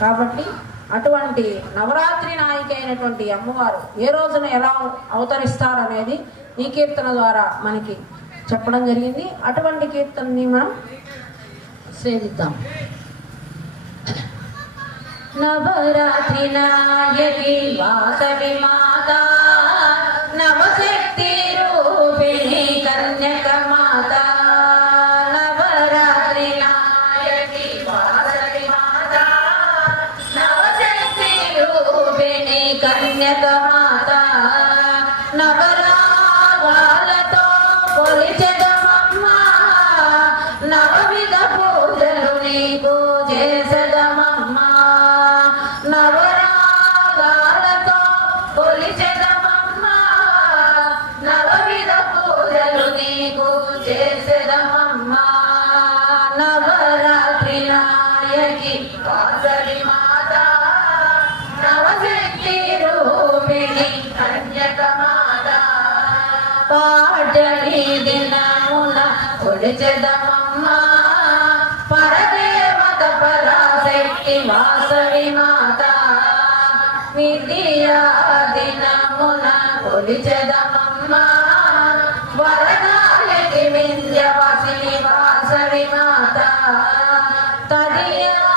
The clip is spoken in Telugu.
కాబట్టి అటువంటి నవరాత్రి నాయిక అయినటువంటి అమ్మవారు ఏ రోజున ఎలా అవతరిస్తారనేది ఈ కీర్తన ద్వారా మనకి చెప్పడం జరిగింది. అటువంటి కీర్తనని మనం సేదిద్దాం నవరాత్రి నాయకి వాసవి మా కన్యక మాత నవరాగాలతో కొలిచెదమమ్మ నవవిధ పూజలు నీకు చేసదమమ్మ నవరాగాలతో కొలిచెదమమ్మ నవవిధ పూజలు నీకు చేసదమమ్మ నవరాత్రి నాయకి వాసవి మాత. నవ కన్యక దినమున కొడిచెదమమ్మ పరదేవత పరాశక్తి వాసవి మాత విద్యా దినమున కొలిచెదమమ్మ వరదాయకి వింధ్యవాసిని వాసవి మాత తదియా